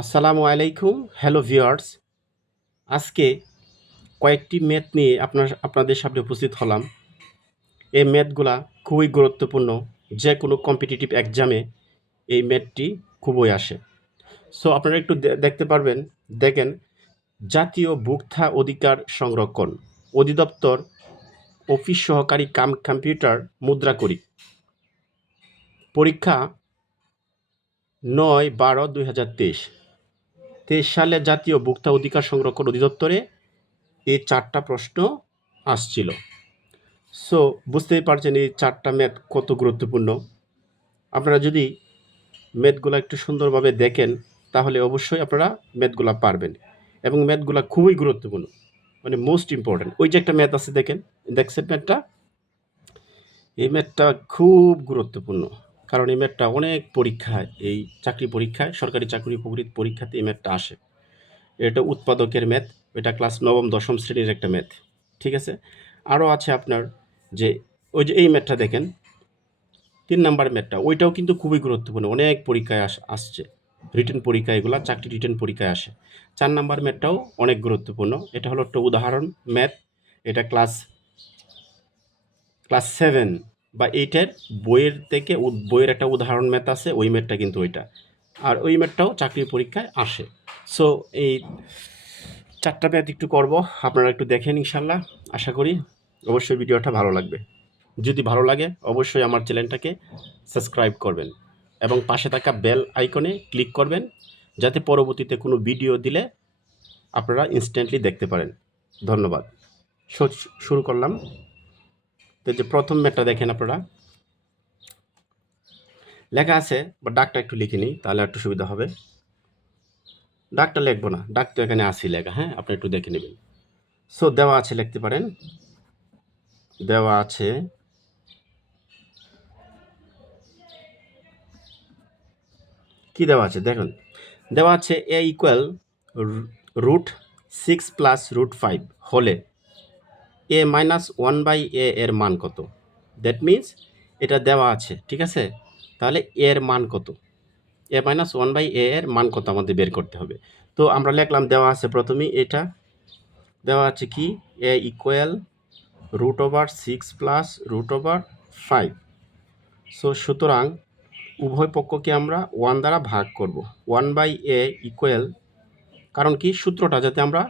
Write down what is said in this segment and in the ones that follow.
আসসালামু আলাইকুম। Hello viewers. আজকে কয়েকটি ম্যাথ নিয়ে আপনাদের সামনে উপস্থিত হলাম। এই ম্যাথগুলা খুবই গুরুত্বপূর্ণ। যে কোনো কম্পিটিটিভ এক্সামে এই ম্যাথটি খুবই আসে। সো আপনারা একটু দেখতে পারবেন। দেখেন, জাতীয় ভোক্তা অধিকার সংরক্ষণ অধিদপ্তর অফিস সহকারী কম্পিউটার মুদ্রাকরী পরীক্ষা ৯/১২/২০২৩ সালে জাতীয় ভোক্তা অধিকার সংরক্ষণ অধিদপ্তরে এই ৪টা প্রশ্ন আসছিল। সো বুঝতেই পারছেন এই ৪টা ম্যাথ কত গুরুত্বপূর্ণ। আপনারা যদি ম্যাথগুলো একটু সুন্দরভাবে দেখেন তাহলে অবশ্যই আপনারা ম্যাথগুলো পারবেন এবং ম্যাথগুলো খুবই গুরুত্বপূর্ণ, মানে মোস্ট ইম্পর্ট্যান্ট। ওই যে একটা ম্যাথ আছে, দেখছেন ম্যাথটা? এই ম্যাথটা খুব গুরুত্বপূর্ণ, কারণ এই ম্যাথটা অনেক পরীক্ষায়, এই চাকরি পরীক্ষায়, সরকারি চাকরি পরীক্ষাতে এই ম্যাথটা আসে। এটা উৎপাদকের ম্যাথ, এটা ক্লাস নবম দশম শ্রেণীর একটা ম্যাথ। ঠিক আছে? আরও আছে আপনার যে ওই যে এই ম্যাথটা দেখেন, ৩ নাম্বার ম্যাথটা, ওইটাও কিন্তু খুবই গুরুত্বপূর্ণ, অনেক পরীক্ষায় আসছে। রিটেন পরীক্ষা, এগুলা চাকরি রিটেন পরীক্ষায় আসে। ৪ নাম্বার ম্যাথটাও অনেক গুরুত্বপূর্ণ। এটা হলো একটা উদাহরণ ম্যাথ। এটা ক্লাস 7 বা 8 এর বইয়ের থেকে বইয়ের একটা উদাহরণ ম্যাথ আছে, ওই ম্যাথটা কিন্তু ওইটা। আর ওই ম্যাথটাও চাকরির পরীক্ষায় আসে। সো এই ৪টা ম্যাথ একটু করব, আপনারা একটু দেখেন ইনশাল্লাহ। আশা করি অবশ্যই ভিডিওটা ভালো লাগবে। যদি ভালো লাগে অবশ্যই আমার চ্যানেলটাকে সাবস্ক্রাইব করবেন এবং পাশে থাকা বেল আইকনে ক্লিক করবেন, যাতে পরবর্তীতে কোনো ভিডিও দিলে আপনারা ইনস্ট্যান্টলি দেখতে পারেন। ধন্যবাদ। শুরু করলাম। তো যে প্রথম ম্যাথটা দেখেন আপনারা, লেখা আছে, বা ডাকটা একটু লিখে নিই তাহলে একটু সুবিধা হবে। ডাকটা লিখবো না, ডাক তো এখানে আসি লেখা, হ্যাঁ, আপনি একটু দেখে নেবেন। সো দেওয়া আছে, লিখতে পারেন। দেওয়া আছে কি দেওয়া আছে দেখুন। দেওয়া আছে এ ইকুয়াল √6 প্লাস √5 হলে এ মাইনাস 1/a এর মান কত? দ্যাট মিন্স এটা দেওয়া আছে, ঠিক আছে? তাহলে এর মান কত? এ মাইনাস 1/a এর মান কত আমাদের বের করতে হবে। তো আমরা লিখলাম, দেওয়া আছে প্রথমেই এটা দেওয়া আছে কি, এ ইকুয়াল √6 প্লাস √5। সো সুতরাং উভয় পক্ষকে আমরা 1 দ্বারা ভাগ করব। 1/a ইকুয়াল, কারণ কি, সূত্রটা যাতে আমরা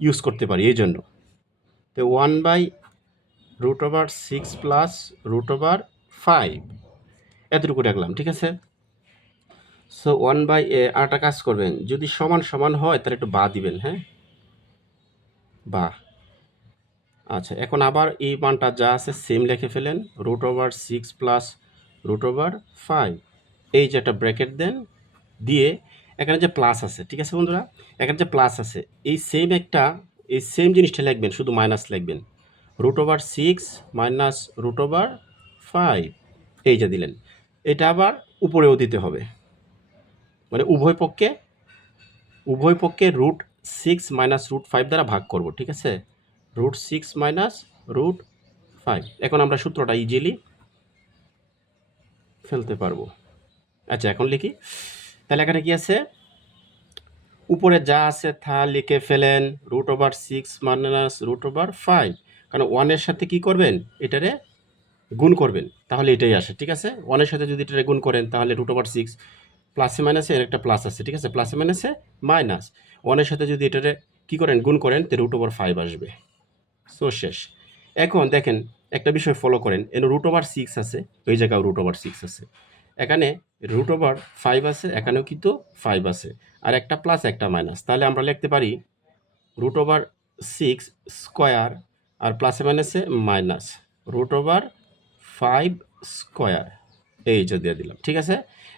ইউজ করতে পারি এই জন্য। তো 1/√6 প্লাস √5 এতটুকু রাখলাম, ঠিক আছে? সো 1/a, আরেকটা কাজ করবেন, যদি সমান সমান হয় তাহলে একটু বা দিবেন, হ্যাঁ, বা। আচ্ছা, এখন আবার এই মানটা যা আছে সেম লিখে ফেলেন, √6 প্লাস √5। এই যে একটা ব্র্যাকেট দেন, দিয়ে এখানে যে প্লাস আছে, ঠিক আছে বন্ধুরা, এখানে যে প্লাস আছে, এই সেম জিনিসটা লিখবেন, শুধু মাইনাস লিখবেন। √6 মাইনাস √5, এই যে দিলেন। এটা আবার উপরেও দিতে হবে, মানে উভয় পক্ষে √6 মাইনাস √5 দ্বারা ভাগ করব, ঠিক আছে? √6 মাইনাস √5। এখন আমরা সূত্রটা ইজিলি ফেলতে পারবো। আচ্ছা, এখন লিখি। তাহলে এখানে কি আছে, উপরে যা আছে তা লিখে ফেলেন, √6 মাইনাস √5। কারণ 1-এর সাথে কি করবেন, এটারে গুণ করবেন, তাহলে এটাই আসে, ঠিক আছে? 1-এর সাথে যদি এটারে গুণ করেন তাহলে √6 প্লাসে মাইনাসে এর একটা প্লাস আছে, ঠিক আছে? প্লাসে মাইনাসে মাইনাস, 1-এর সাথে যদি এটারে কি করেন, গুণ করেন, তো √5 আসবে। সো শেষ। এখন দেখেন, একটা বিষয় ফলো করেন, এর √6 আছে, ওই জায়গায় √6 আছে, এখানে √5 আছে, এখানেও কিন্তু 5 আছে, আর একটা প্লাস একটা মাইনাস। তাহলে আমরা লিখতে পারি √6 স্কোয়ার, আর প্লাসে মাইনাসে মাইনাস √5 স্কোয়ার, এই যে দিয়ে দিলাম, ঠিক আছে?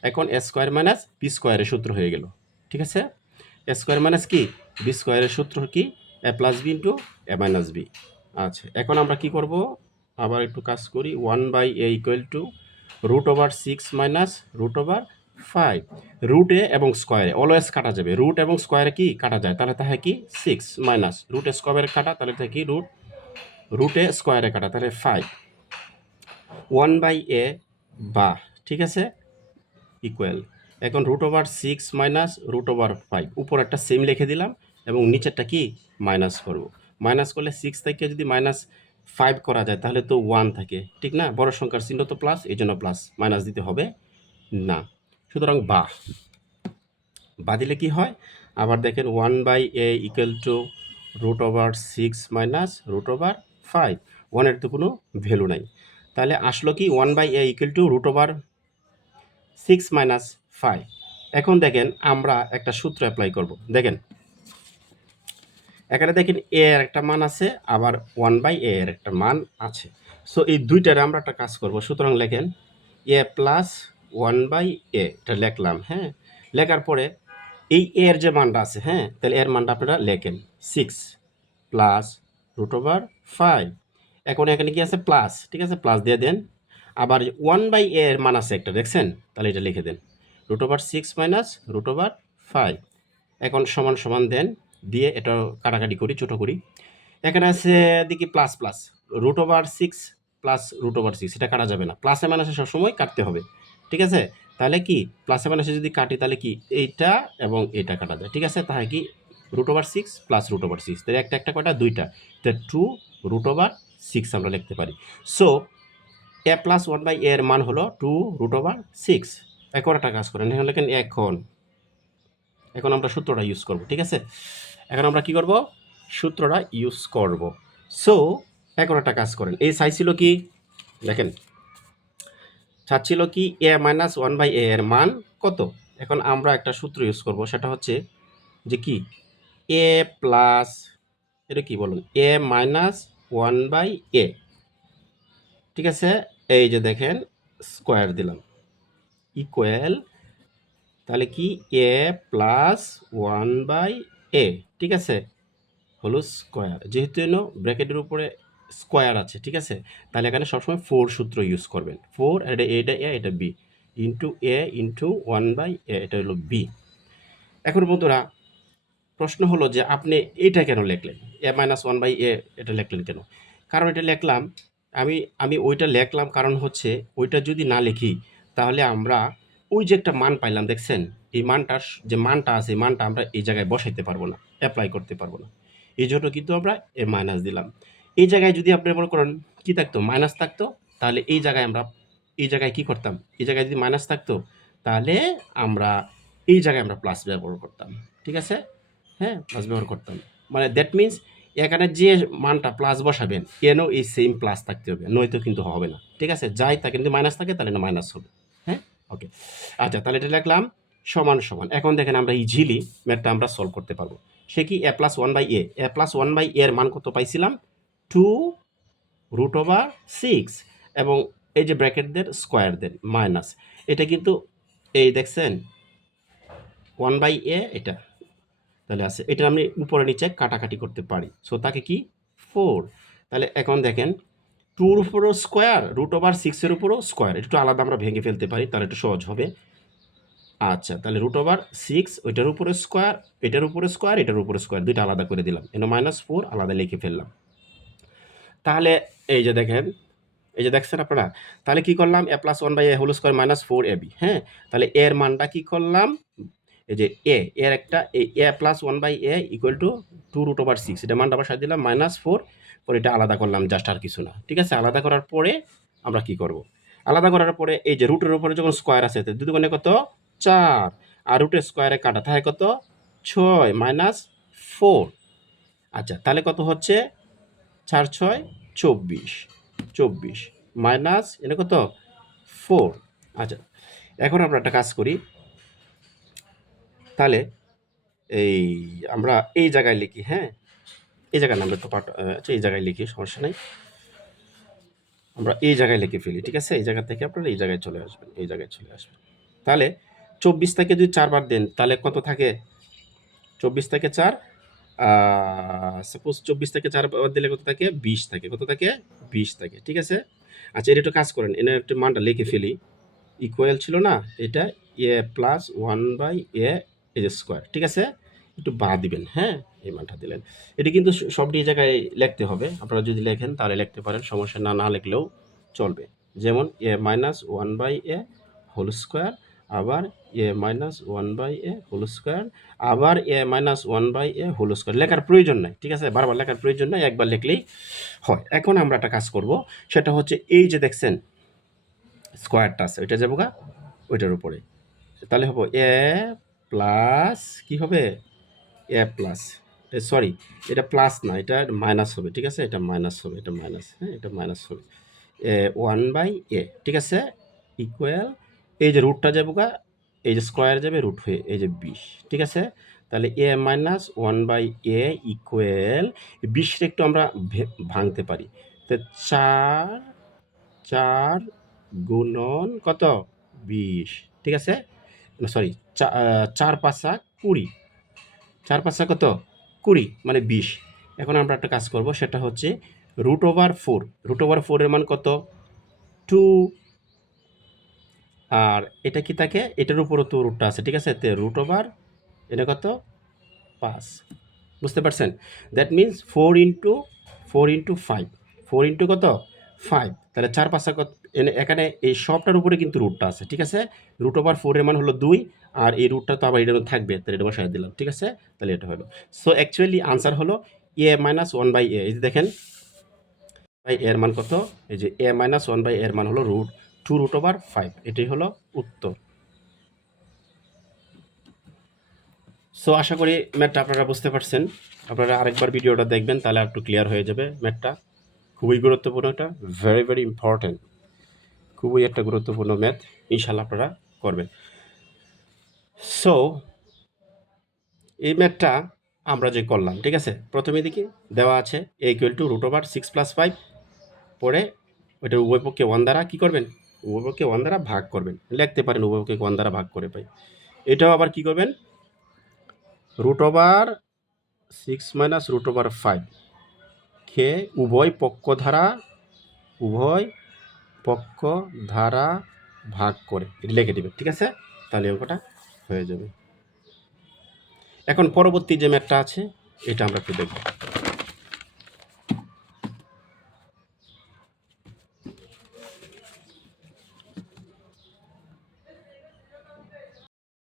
এখন এ স্কোয়ার মাইনাস বি স্কোয়ারের সূত্র হয়ে গেল, ঠিক আছে? এ স্কোয়ার মাইনাস কি, বি স্কোয়ারের সূত্র কি, এ প্লাস বি ইন্টু এ মাইনাস বি। আচ্ছা, এখন আমরা কি করব, আবার একটু কাজ করি। 1/a equal to √6 minus √5। রুটে এবং স্কোয়ারে অলওয়েজ কাটা যাবে, রুট এবং স্কোয়ারে কি কাটা যায়, তাহলে তাহলে কি 6 মাইনাস রুটে স্কোয়ারে কাটা, তাহলে থাকে কি রুটে স্কোয়ারে কাটা, তাহলে 5। 1/a বা, ঠিক আছে, ইকুয়াল এখন √6 মাইনাস √5 উপর একটা সেম লিখে দিলাম এবং নিচেরটা কি মাইনাস করব। মাইনাস করলে 6 থেকে যদি -5 করা যায় তাহলে তো 1 থাকে, ঠিক না? বড় সংখ্যার চিহ্ন তো প্লাস, এই জন্য প্লাস, মাইনাস দিতে হবে না। সুতরাং বা দিলে কি হয়? আবার দেখেন 1/a = √6 মাইনাস √5। 1-এর তো কোনো ভ্যালু নাই, তাহলে আসলো কি 1/a = √6 মাইনাস 5। এখন দেখেন আমরা একটা সূত্র অ্যাপ্লাই করব। দেখেন এখানে দেখেন a এর একটা মান আছে, আবার 1/a এর একটা মান আছে। সো এই দুইটারে আমরা একটা কাজ করব। সুতরাং লেখেন a প্লাস 1/a, এটা লিখলাম, হ্যাঁ। লেখার পরে এই a এর যে মানটা আছে, হ্যাঁ, তাহলে এর মানটা আপনারা লেখেন 6 প্লাস √5। এখন এখানে কি আছে? প্লাস, ঠিক আছে, প্লাস দিয়ে দেন। আবার 1/a এর মান আছে একটা, দেখছেন? তাহলে এটা লিখে দেন √6 মাইনাস √5। এখন সমান সমান দেন, দিয়ে এটা কাটাকাটি করি, ছোটো করি। এখানে আছে দেখি প্লাস প্লাস √6 প্লাস √6, এটা কাটা যাবে না, প্লাসে মাইনাসে সবসময় কাটতে হবে, ঠিক আছে? তাহলে কি প্লাসে মাইনাসে যদি কাটি তাহলে কি এইটা এবং এটা কাটা যায়, ঠিক আছে? তাহলে কি √6 প্লাস √6, তাহলে একটা একটা কয়টা? দুইটা, তাহলে 2√6 আমরা লিখতে পারি। সো a প্লাস 1/a এর মান হলো 2√6। এখন একটা কাজ করেন, এখানে লেখেন এখন আমরা সূত্রটা ইউজ করব, ঠিক আছে? এখন আমরা কি করব? সূত্রটা ইউজ করব। সো এখন একটা কাজ করেন, এই চাইছিল কি? দেখেন চাচ্ছিল কি a মাইনাস 1/a এর মান কত? এখন আমরা একটা সূত্র ইউজ করব, সেটা হচ্ছে যে কি a প্লাস, এটা কি বলুন, a মাইনাস 1/a, ঠিক আছে? এই যে দেখেন স্কোয়ার দিলাম ইকুয়াল, তাহলে কি a প্লাস 1/a, ঠিক আছে, হলো স্কোয়ার। যেহেতু এনো ব্র্যাকেটের উপরে স্কোয়ার আছে, ঠিক আছে, তাহলে এখানে সবসময় 4 সূত্র ইউজ করবেন। 4, এটা a, এটা b, into a into 1/a, এটা হলো b। এখন বন্ধুরা প্রশ্ন হলো যে আপনি এটা কেন লিখলেন? a মাইনাস 1/a এটা লিখলেন কেন? কারণ এটা লিখলাম আমি ওইটা লিখলাম কারণ হচ্ছে ওইটা যদি না লিখি তাহলে আমরা ওই যে একটা মান পাইলাম, দেখছেন? এই মানটার যে মানটা আছে, এই মানটা আমরা এই জায়গায় বসাইতে পারবো না, অ্যাপ্লাই করতে পারবো না। এই জন্য কিন্তু আমরা এ মাইনাস দিলাম। এই জায়গায় যদি আপনি মনে করেন কি থাকতো? মাইনাস থাকতো, তাহলে এই জায়গায় কি করতাম? এই জায়গায় যদি মাইনাস থাকতো তাহলে আমরা এই জায়গায় আমরা প্লাস ব্যবহার করতাম, ঠিক আছে? হ্যাঁ, প্লাস ব্যবহার করতাম। মানে দ্যাট মিনস এখানে যে মানটা প্লাস বসাবেন এনও এই সেম প্লাস থাকতে হবে, নয়তো কিন্তু হবে না, ঠিক আছে? যাই থাকে যদি মাইনাস থাকে তাহলে না মাইনাস হবে, হ্যাঁ, ওকে। আচ্ছা, তাহলে এটা লিখলাম সমান সমান। এখন দেখেন আমরা ইজিলি ম্যাথটা আমরা সলভ করতে পারবো। সে কি a plus 1/a, a plus 1/a এর মান কত পাইছিলাম? 2√6, এবং এই যে ব্র্যাকেট দেন স্কোয়ার দেন মাইনাস, এটা কিন্তু এই দেখছেন 1/a, এটা তাহলে আছে, এটা আমি উপরে নিচে কাটাকাটি করতে পারি। সো তাকে কি 4। তাহলে এখন দেখেন 2-র উপরও স্কোয়ার, √6-এর উপরও স্কোয়ার, একটু আলাদা আমরা ভেঙে ফেলতে পারি, তাহলে একটু সহজ হবে। আচ্ছা, তাহলে √6 ওইটার উপরে স্কোয়ার, এটার উপরে স্কোয়ার, এটার উপরে স্কোয়ার, দুইটা আলাদা করে দিলাম, এন -4 আলাদা লিখে ফেললাম। তাহলে এই যে দেখেন, এই যে দেখছেন আপনারা, তাহলে কি করলাম? a plus 1/a whole square minus 4ab, হ্যাঁ, তাহলে এর মানটা কি করলাম? এই যে এর একটা এই a plus 1/a equal to 2√6, এটা মানটা বসাই দিলাম -4, পরে এটা আলাদা করলাম, জাস্ট আর কিছু না, ঠিক আছে? আলাদা করার পরে আমরা কি করব? আলাদা করার পরে এই যে রুটের উপরে যখন স্কোয়ার আছে, দুই দুগুণে কত? 4, আর রুটের স্কোয়ারে কাটা থাকে কত? 6 -4। আচ্ছা, তাহলে কত হচ্ছে? 4 6 24 মাইনাস এটা কত? 4। আচ্ছা, এখন আমরা একটা কাজ করি, তাহলে এই আমরা এই জায়গায় লিখি, হ্যাঁ, এই জায়গায় নাম্বার তো আচ্ছা, এই জায়গায় লিখি, সমস্যা নেই, আমরা এই জায়গায় লিখে ফেলি, ঠিক আছে? এই জায়গা থেকে আপনারা এই জায়গায় চলে আসবেন, এই জায়গায় চলে আসবেন। তাহলে 24 থেকে যদি 4 বার দেন তাহলে কত থাকে? 24 থেকে 4, সাপোজ 24 থেকে 4 বার দিলে কত থাকে? 20 থাকে। কত থাকে? 20 থাকে, ঠিক আছে? আচ্ছা, এটা একটু কাজ করেন, এর একটু মানটা লিখে ফেলি। ইকুয়াল ছিল না এটা a প্লাস 1/a এই স্কোয়ার, ঠিক আছে? একটু বাদ দিবেন, হ্যাঁ, এই মানটা দিলেন। এটি কিন্তু সবটি জায়গায় লিখতে হবে, আপনারা যদি লেখেন তাহলে লিখতে পারেন, সমস্যা না লিখলেও চলবে। যেমন a minus 1/a whole square, আবার a minus one by a whole square, আবার a minus one by a whole square. লেখার প্রয়োজন নাই, ঠিক আছে, বারবার লেখার প্রয়োজন নাই, একবার লিখলেই হয়। এখন আমরা একটা কাজ করব, সেটা হচ্ছে এই যে দেখছেন স্কোয়ারটা আছে, ওইটা যাবো গা ওইটার উপরে, তাহলে হবো এ প্লাস কি হবে, এ প্লাস, সরি এটা প্লাস না, এটা মাইনাস হবে, ঠিক আছে, এটা মাইনাস হবে, এটা মাইনাস, হ্যাঁ এটা মাইনাস হবে, ওয়ান বাই এ, ঠিক আছে, ইকুয়াল এই যে রুটটা যাবো গা, এই যে স্কোয়ার যাবে রুট হয়ে, এই যে 20, ঠিক আছে। তাহলে a minus one by a equal 20 একটু আমরা ভাঙতে পারি, তো 4 গুণন কত 20, ঠিক আছে, সরি 4 × 5 = 20, 4 × 5 কত 20 মানে 20। এখন আমরা একটা কাজ করব, সেটা হচ্ছে √4, √4 এর মান কত 2, আর এটা কি থাকে, এটার উপরও তো রুটটা আছে, ঠিক আছে, তে √, এটা কত 5, বুঝতে পারছেন? দ্যাট মিনস 4 × 5, 4 ইন্টু কত 5, তাহলে 4 × 5 কত, এখানে এই সবটার উপরে কিন্তু রুটটা আছে, ঠিক আছে, √4 এর মান হলো 2, আর এই রুটটা তো আবার এটার মধ্যে থাকবে, তাহলে এটা বসাই দিলাম, ঠিক আছে, তাহলে এটা হলো। সো অ্যাকচুয়ালি আনসার হলো এ মাইনাস ওয়ান বাই এ, এই যে দেখেন বাই এর মান কত, এই যে এ মাইনাস ওয়ান বাই এর মান হলো √2√5, এটাই হলো উত্তর। সো আশা করি ম্যাথটা আপনারা বুঝতে পারছেন। আপনারা আরেকবার ভিডিওটা দেখবেন, তাহলে একটু ক্লিয়ার হয়ে যাবে। ম্যাথটা খুবই গুরুত্বপূর্ণ, এটা ভেরি ভেরি ইম্পর্ট্যান্ট, খুবই একটা গুরুত্বপূর্ণ ম্যাথ, ইনশাল্লাহ আপনারা করবেন। সো এই ম্যাথটা আমরা যে করলাম, ঠিক আছে, প্রথমে দেখি দেওয়া আছে এ ইকুয়াল টু √6 + 5, পরে ওইটা উভয় পক্ষে 1 দ্বারা কী করবেন, উভয় পক্ষে 1 দ্বারা ভাগ করবেন, লিখতে পারেন উভয় পক্ষে 1 দ্বারা ভাগ করে পাই। এটাও আবার কী করবেন, √6 - √5 কে উভয় পক্ষ ধারা ভাগ করে এটা লিখে দেবেন, ঠিক আছে, তাহলে অঙ্কটা হয়ে যাবে। এখন পরবর্তী যে ম্যাথটা আছে এটা আমরা একটু দেখব।